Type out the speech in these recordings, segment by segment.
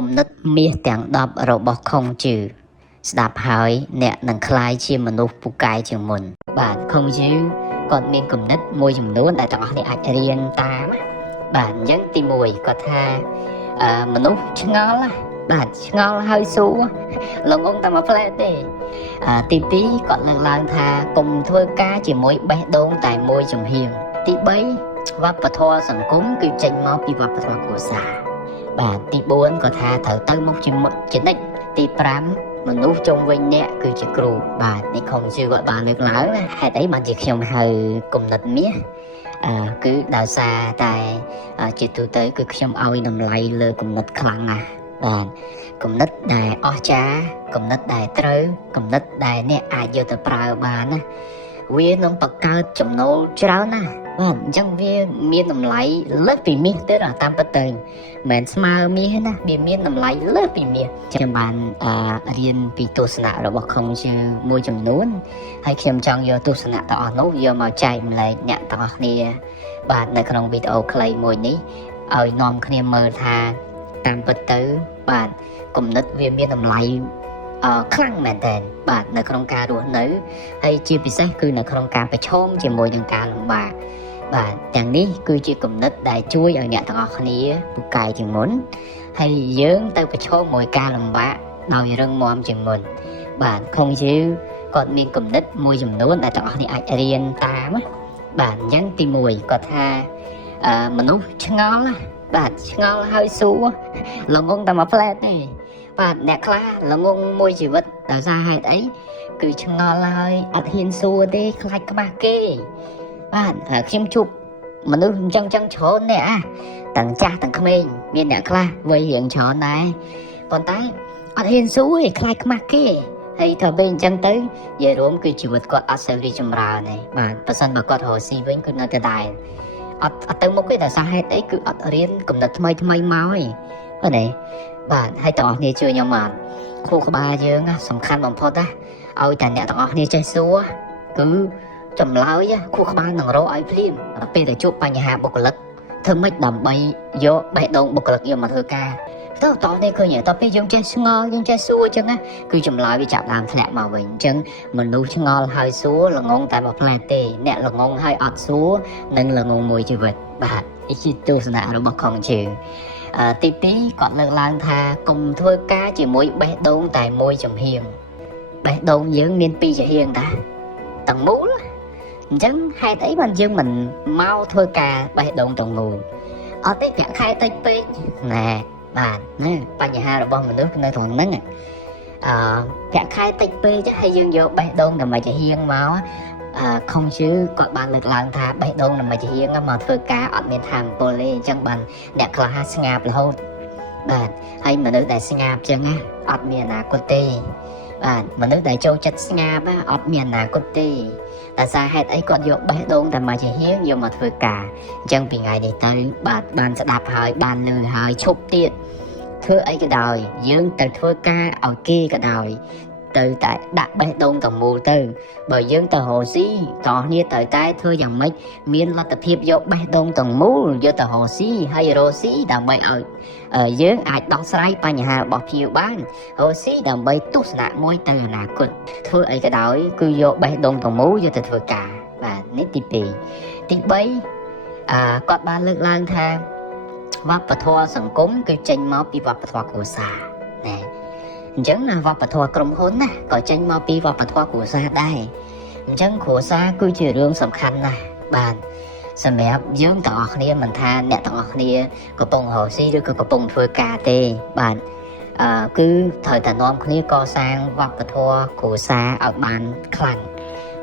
គុំនិតមាសទាំង10របស់ខុងជឺស្ដាប់ហើយអ្នកនឹងក្លាយជាមនុស្សពូកែជាងមុនបាទខុងជឺគាត់មានគំនិតមួយចំនួនដែលទាំងអស់គ្នាអាចរៀនតាមបាទអញ្ចឹងទី1គាត់ថាមនុស្សឆ្ងល់បាទឆ្ងល់ហើយសួរលងងតែមួយផ្លែទេទី2គាត់លើកឡើងថាកុំធ្វើការជាមួយបេះដូងតែមួយចំហៀងទី3វប្បធម៌សង្គមគឺចេញមកពីវប្បធម៌គ្រួសារបាទទី4គាត់ថាត្រូវទៅមុខជានិច្ចទី5មនុស្សជុំវិញអ្នកគឺជាគ្រូបាទនេះខុងជឿគាត់បានលើកឡើងណាហេតុអីបានជាខ្ញុំហៅគំនិតមាសគឺដោយសារតែជាទូទៅគឺខ្ញុំឲ្យតម្លៃលើគំនិតខ្លាំងណាស់បាទគំនិតដែលអស្ចារ្យគំនិតដែលត្រូវគំនិតដែលអ្នកអាចយកទៅប្រើបានណាវានឹងបង្កើតចំណូលច្រើនណាស់បាទអញ្ចឹងវាមានតម្លៃលើសពីមាសទៀតតាមពិតទៅមិនស្មើមាសណាវាមានតម្លៃលើសពីមាសខ្ញុំបានរៀនពីទស្សនៈរបស់ខុងជឺមួយចំនួនហើយខ្ញុំចង់យកទស្សនៈទាំងអស់នោះយកមកចែកម្លែកអ្នកទាំងអស់គ្នាបាទនៅក្នុងវីដេអូខ្លីមួយនេះឲ្យនាំគ្នាមើលថាតាមពិតទៅបាទគំនិតវាមានតម្លៃខ្លាំងមែនតើបាទនៅក្នុងការរស់នៅហើយជាពិសេសគឺនៅក្នុងការប្រឈមជាមួយនឹងការលំបាកបាទទាំងនេះគឺជាគំនិតដែលជួយឲ្យអ្នកទាំងអស់គ្នាពូកែជាងមុនហើយយើងទៅប្រឈមមួយការលំបាកដោយរឹងមាំជាងមុនបាទខុងជឺគាត់មានគំនិតមួយចំនួនដែលទាំងអស់គ្នាអាចរៀនតាមបាទអញ្ចឹងទី1គាត់ថាមនុស្សឆ្ងល់បាទឆ្ងល់ហើយសួរលងងតែមួយផ្លែទេបាទអ្នកខ្លះល្ងងមួយជីវិតដោយសារហេតុអីគឺឆ្ងល់ហើយអត់ហ៊ានសួរទេខ្លាចខ្មាស់គេបាទខ្ញុំជួបមនុស្សអញ្ចឹងច្រើនអ្នកទាំងចាស់ទាំងក្មេងមានអ្នកខ្លះវ័យរៀងច្រើនដែរប៉ុន្តែអត់ហ៊ានសួរទេខ្លាចខ្មាស់គេហើយถ้าពេលអញ្ចឹងទៅនិយាយរួមគឺជីវិតគាត់អត់សូវរីចម្រើនទេបាទបើសិនបើគាត់រកស៊ីវិញគឺនៅតែដែរអត់ទៅមុខទេដោយសារហេតុអីគឺអត់រៀនគំនិតថ្មីមកទេបាទទេបាទហើយទាំងអស់គ្នាជឿខ្ញុំមកគ្រូក្បាលយើងសំខាន់បំផុតឲ្យតែអ្នកទាំងអស់គ្នាចេះសួរគឺចម្លើយគ្រូក្បាលនឹងរកឲ្យភ្លាមពេលដែលជួបបញ្ហាបុគ្គលិកធ្វើម៉េចដើម្បីយកបេះដូងបុគ្គលិកយកមកធ្វើការតោះនេះឃើញតើពេលយើងចេះស្ងល់យើងចេះសួរអញ្ចឹងគឺចម្លើយវាចាប់ដើមធ្លាក់មកវិញអញ្ចឹងមនុស្សឆ្ងល់ហើយសួរល្ងងតែមួយផ្លែទេអ្នកល្ងងហើយអត់សួរនឹងល្ងងមួយជីវិតបាទនេះជាទស្សនៈរបស់ខុងជឺទី2គាត់លើកឡើងថាកុំធ្វើការជាមួយបេះដូងតែមួយចំហៀងបេះដូងយើងមាន2ចំហៀងតាទាំងមូលអញ្ចឹងហេតុអីបានយើងមិនមកធ្វើការបេះដូងទាំងមូលអត់ទេប្រាក់ខែតិចពេកណែបាទណាបញ្ហារបស់មនុស្សនៅត្រង់ហ្នឹងប្រាក់ខែតិចពេកហើយយើងយកបេះដូងតែមួយចំហៀងមកខុងជឺគាត់បានលើកឡើងថាបេះដូងនឹងមកជាហៀងមកធ្វើការអត់មានថាមពលទេអញ្ចឹងបានអ្នកខ្លះស្ងាប់រហូតបាទហើយមនុស្សដែលស្ងាប់អញ្ចឹងអត់មានអនាគតទេបាទមនុស្សដែលចូលចិត្តស្ងាប់អត់មានអនាគតទេដោយសារហេតុអីគាត់យកបេះដូងតែមកជាហៀងយកមកធ្វើការអញ្ចឹងពីថ្ងៃនេះទៅបាទបានស្ដាប់ហើយបានលឺហើយឈប់ទៀតធ្វើអីក៏ដោយយើងទៅធ្វើការឲ្យគេក៏ដោយទៅតែដាក់បេះដូងទាំងមូលទៅបើយើងទៅរកស៊ីតោះគ្នាទៅតែធ្វើយ៉ាងម៉េចមានលទ្ធភាពយកបេះដូងទាំងមូលយកទៅរកស៊ីហើយរកស៊ីដើម្បីឲ្យយើងអាចដោះស្រាយបញ្ហារបស់ភ្ញៀវបានរកស៊ីដើម្បីទស្សនៈមួយទៅអនាគតធ្វើអីក៏ដោយគឺយកបេះដូងទាំងមូលយកទៅធ្វើការបាទនេះទី2ទី3គាត់បានលើកឡើងថាវប្បធម៌សង្គមគឺចេញមកពីវប្បធម៌គ្រួសារណាអញ្ចឹងវប្បធម៌ក្រុមហ៊ុនណាក៏ចេញមកពីវប្បធម៌គ្រួសារដែរអញ្ចឹងគ្រួសារគឺជារឿងសំខាន់ណាស់បាទសម្រាប់យើងទាំងអស់គ្នាមិនថាអ្នកទាំងអស់គ្នាកំពុងរកស៊ីឬក៏កំពុងធ្វើការទេបាទគឺត្រូវតែនាំគ្នាកសាងវប្បធម៌គ្រួសារឲ្យបានខ្លាំង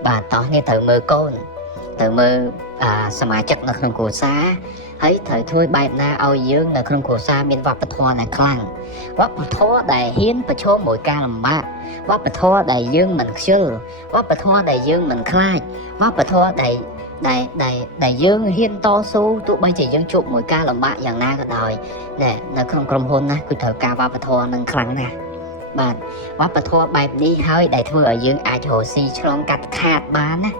បាទតោះនេះត្រូវមើលកូនត្រូវមើលសមាជិកនៅក្នុងគ្រួសារហើយត្រូវធ្វើបែបណាឲ្យយើងនៅក្នុងគ្រួសារមានវប្បធម៌ដែលខ្លាំងវប្បធម៌ដែលហ៊ានប្រឈមមួយការលំបាកវប្បធម៌ដែលយើងមិនខ្ជិលវប្បធម៌ដែលយើងមិនខ្លាចវប្បធម៌ដែលយើងហ៊ានតស៊ូទោះបីជាយើងជួបមួយការលំបាកយ៉ាងណាក៏ដោយនៅក្នុងក្រុមហ៊ុនណាគឺត្រូវការវប្បធម៌នឹងខ្លាំងណាស់បាទវប្បធម៌បែបនេះហើយដែលធ្វើឲ្យយើងអាចរកស៊ីឆ្លងកាត់ខាតបានណា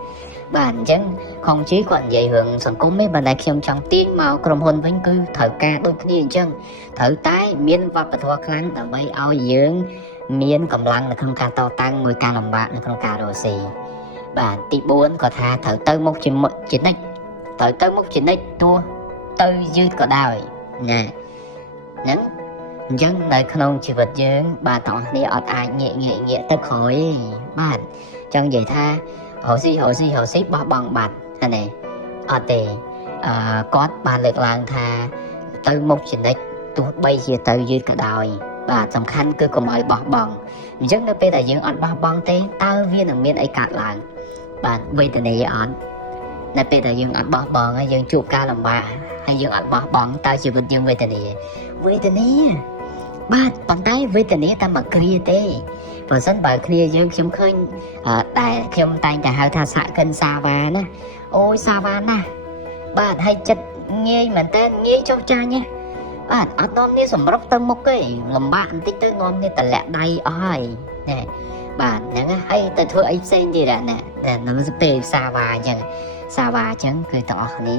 bạn chẳng không chỉ còn vậy hưởng sẵn cũng mấy bạn đại khiêm trong tiếng mau cầm hồn vinh cư thở ca đôi khi chân thở tái miên và bật hoa khăn ở mấy ao dưỡng miên cầm lăng là không ca to tăng ngồi ca làm bạn là không ca đồ xì bạn tí bốn có tha thở tới một chuyện này thở tới một chuyện này tua tới dư có đào nè nắng dân đời không chỉ vật dưỡng bà tỏ đi ọt ai nhẹ tới khỏi bạn chân vậy tha hồ sĩ bỏ bằng bạch anh này ở tề có ba lực lang tha tới một chuyện đấy tôi bây giờ tới dưới cả đời và tầm khăn cứ có mọi bỏ bằng rất nó bây giờ những ở bỏ bằng thế tao viên ở miền ấy cả làng bạn bây giờ này ở nó bây giờ những ở bỏ bằng hay những chụp ca làm bà hay những ở bỏ bằng tao chỉ cần những bây giờ này bạn bàn tay bây giờ này ta mà kia thế và sân bài kia dương chúng khơi tay khiêm tay cả hai thà sải cân xa và nè ôi xa và nè bạn hay chật nghe mà tên nghe cho cha nhé bạn ở non đi sầm rốc tâm một cái làm bạn tích tới non đi tận lẹ đây ơi nè bạn nè hay từ thưa ấy xem gì đã nè nó sẽ về xa và chẳng xa và chẳng cười tỏ lý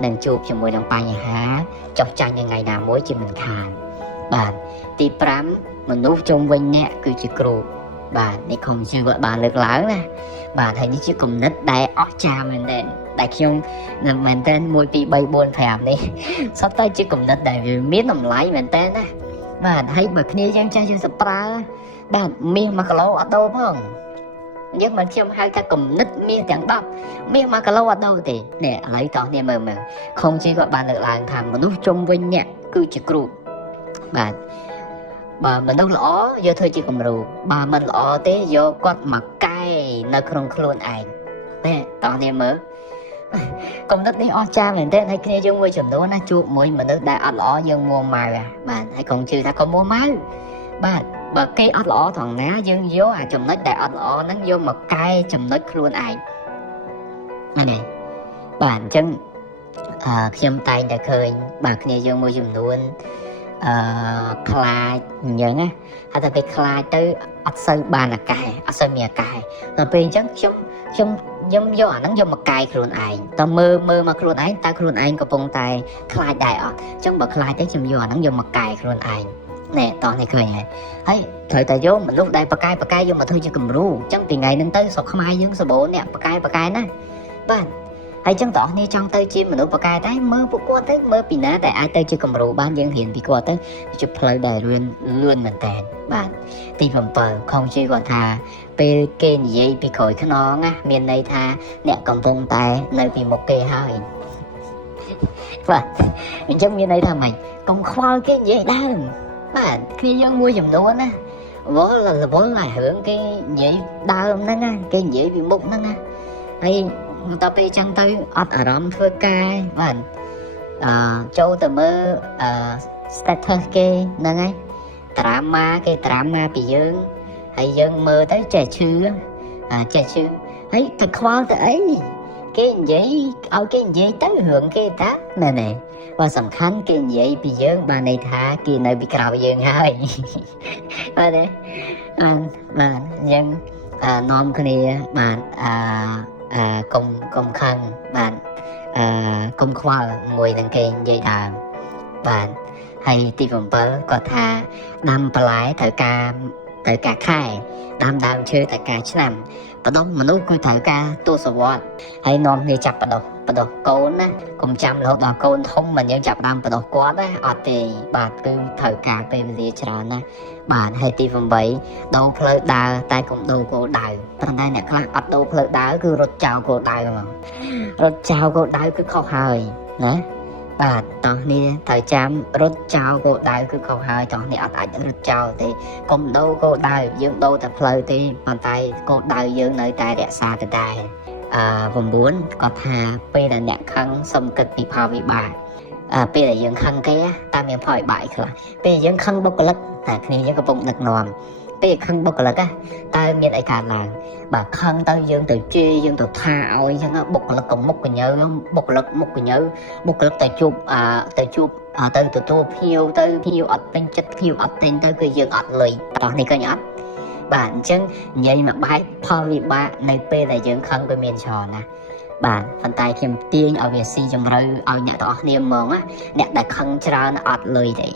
nên chụp cho môi đồng bài há chọc cha như ngày nào mỗi chỉ mình khàn bạn tí pram mình núp trong quanh nè cứ chỉ cừu bạn đi không chỉ gọi bạn lực lớn nè bạn thấy như chiếc cùng nít đại óc cha mình đây đại khiêm mình tên môi pi bay buồn thèm đi sắp tới chiếc cùng nít đại vì miết nằm lái mình tên á bạn thấy bậc kia dân cha dân spa bạn miên mà lâu ở đâu phải không nhưng mà chiêm hai cái cùng nít miên chẳng đọc miên mà lâu ở đâu thì nè lấy tỏ nè mà không chỉ gọi bạn lực lớn thèm mà núp trong quanh nè cứ chỉ cừu bạn bà mình đâu lõ do thôi chỉ cầm rượu bà mình lõ thế do quạt mặt cay nó không luôn ảnh nè tao nè mở còn đất đi o cha mình tên hay kia trong ngôi trường đó nó chuột mũi mình được đại ở lõ dân mua mài à bạn hay còn chưa ta còn mua máu bạn bà cây ở lõ thằng ná dân vô à chùm nó đại ở lõ nó vô mặt cay chùm nó luôn ảnh này bạn chân khiêm tay đã khơi bà kia dân mua dùm luôn khai nhận á hay là bị khai tới ắt sơ bàn là cài ắt sơ mía cài rồi bên chắc trong giống do nó giống một cài khuôn ảnh tao mơ mà khuôn ảnh ta khuôn ảnh có bông tay khai đại ở trong bậc khai tới trong do nó giống một cài khuôn ảnh nè tao này cười này ấy thời ta vô mình lúc đây bậc cài vô mà thôi chưa cầm ru chẳng vì ngày nên tới sọc không ai dương số bố nè bậc cài nè bạn hay chẳng tỏ như trong tới chim mình úp cái tay mơ bút qua tới mơ pin ná tại ai tới chưa cầm rượu ban dân hiện bị qua tới chụp lời đời luôn mình tàn bạn thì phẩm bờ không chỉ còn thà pe kê gì bị khỏi cái nó á miền này thà nè cầm vung tay nơi vì một kê hơi và mình trong miền này thà mày còn khoa cái gì đó bạn khi dân mua giùm luôn á vốn là hưởng cái gì đau nó á cái gì bị mục nó á hay ta bị chẳng tới ở rõm thưa cai bạn châu tờ mơ status kê nè ngay drama bị dương hay dương mơ tới trẻ chư ấy thật khoa tới ấy cái gì tới hưởng cái ta nè và sầm khánh cái gì bị dương bà này thả kia nơi bị cào dương hơi và đấy mà dân nom cái này bạn công khăn bạn công khoa mùi đằng kia dây đàn bạn hay tí phẩm bớ có tha đam bà lái thời ca khai đam chơi thời ca chứ làm bà đông mà nút coi thời ca tu sổ vọt hay non đi chặt bà đồ côn á cùng chăm lột đỏ côn không mà nhớ chặt đam bà đồ quá á ở thì bà cứ thời ca bên lý tràn á bạn hay tí phẩm bấy đâu phơi đào tay cũng đâu cô đào tận đây nè các bạn đâu phơi đào cứ rốt chào cô đào mà rốt chào cô đào cứ khó hơi nè bạn tao ni thời chăm rốt chào cô đào cứ khó hơi tao ni ở tại rốt chào thì cũng đâu cô đào dương đâu tập phơi thì bàn tay cô đào dương nơi tay đẹp xa từ tay vùng 4 có thà bây là nhạc khăn xâm cực bị phao bị bà bây là dương khăn cái ta miệng phơi bại rồi bây giờ dương khăn bốc lắc tại khi những cái bụng lực nòm bây giờ khăn bốc lắc á ta miệng ấy cả là bà khăn ta dương từ chi dương từ tha ôi dương nó bốc lắc còn mốc cái nhớ bốc lắc tại chụp từ phiêu ở bên chất phiêu ở tên tới cái dương ở lười đó này coi nhớ បាទអញ្ចឹងនិយាយមកបែបផលវិបាកនៅពេលដែលយើងខឹងវាមានច្រើនណាបាទប៉ុន្តែខ្ញុំទាញឲ្យវាស៊ីជម្រៅឲ្យអ្នកទាំងអស់គ្នាហ្មងណាអ្នកដែលខឹងច្រើនអត់លុយទេ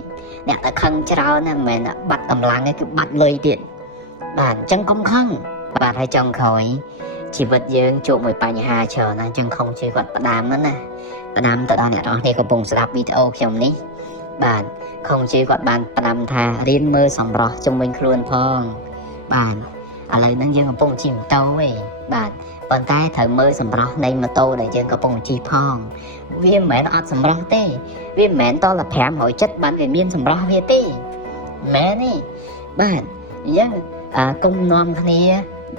អ្នកដែលខឹងច្រើនណាមិនមែនបាត់កម្លាំងទេគឺបាត់លុយទៀតបាទអញ្ចឹងកុំខឹងបាទហើយចុងក្រោយជីវិតយើងជួបមួយបញ្ហាច្រើនណាអញ្ចឹងខំជួយគាត់ផ្ដាំណាផ្ដាំទៅដល់អ្នកទាំងអស់គ្នាកំពុងស្ដាប់វីដេអូខ្ញុំនេះបាទខំជួយគាត់បានផ្ដាំថារៀនមើលសម្រស់ជុំវិញខ្លួនផងបាទឥឡូវហ្នឹងយើងកំពុងជិះម៉ូតូឯងបាទប៉ុន្តែត្រូវមើលសម្រស់នៃម៉ូតូដែលយើងកំពុងជិះផងវាមិនមែនអត់សម្រស់ទេវាមិនមែនតល570បានវាមានសម្រស់វាទេមែនទេបាទអញ្ចឹងកុំនាំគ្នា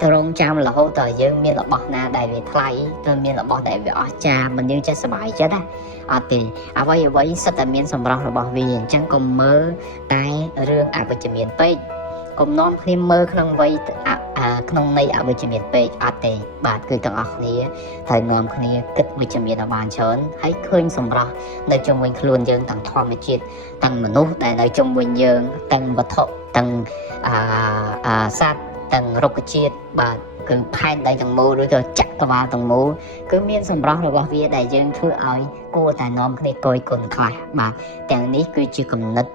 ទៅរងចាំរហូតដល់យើងមានរបស់ណាដែលវាថ្លៃទៅមានរបស់ដែលវាអស្ចារ្យមិនយើងចេះសប្បាយចិត្តណាអត់ទេអ្វីសិតតែមានសម្រស់របស់វាអញ្ចឹងកុំមើលតែរឿងអវិជ្ជមានពេកកុំនាំគ្នាមើលក្នុងវ័យក្នុងន័យអវិជ្ជមានពេកអត់ទេបាទគឺទាំងអស់គ្នាត្រូវនាំគ្នាគិតវិជ្ជមានឲ្យបានច្រើនហើយឃើញសម្រស់នៅជុំវិញខ្លួនយើងទាំងធម្មជាតិទាំងមនុស្សដែលនៅជុំវិញយើងទាំងវត្ថុទាំងសត្វទាំងរុក្ខជាតិបាទគឺផែនដីទាំងមូលឬក៏ចក្រវាឡទាំងមូលគឺមានសម្រស់របស់វាដែលយើងធ្វើឲ្យគួរតែនាំគ្នាគយគន់ខ្លះបាទទាំងនេះគឺជាគំនិត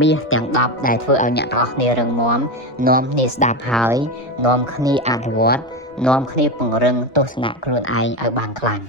មាសទាំង10ដែលធ្វើឲ្យអ្នកទាំងអស់គ្នារឹងមាំនាំគ្នាស្ដាប់ហើយនាំគ្នាអនុវត្តនាំគ្នាពង្រឹងទស្សនៈខ្លួនឯងឲ្យបានខ្លាំង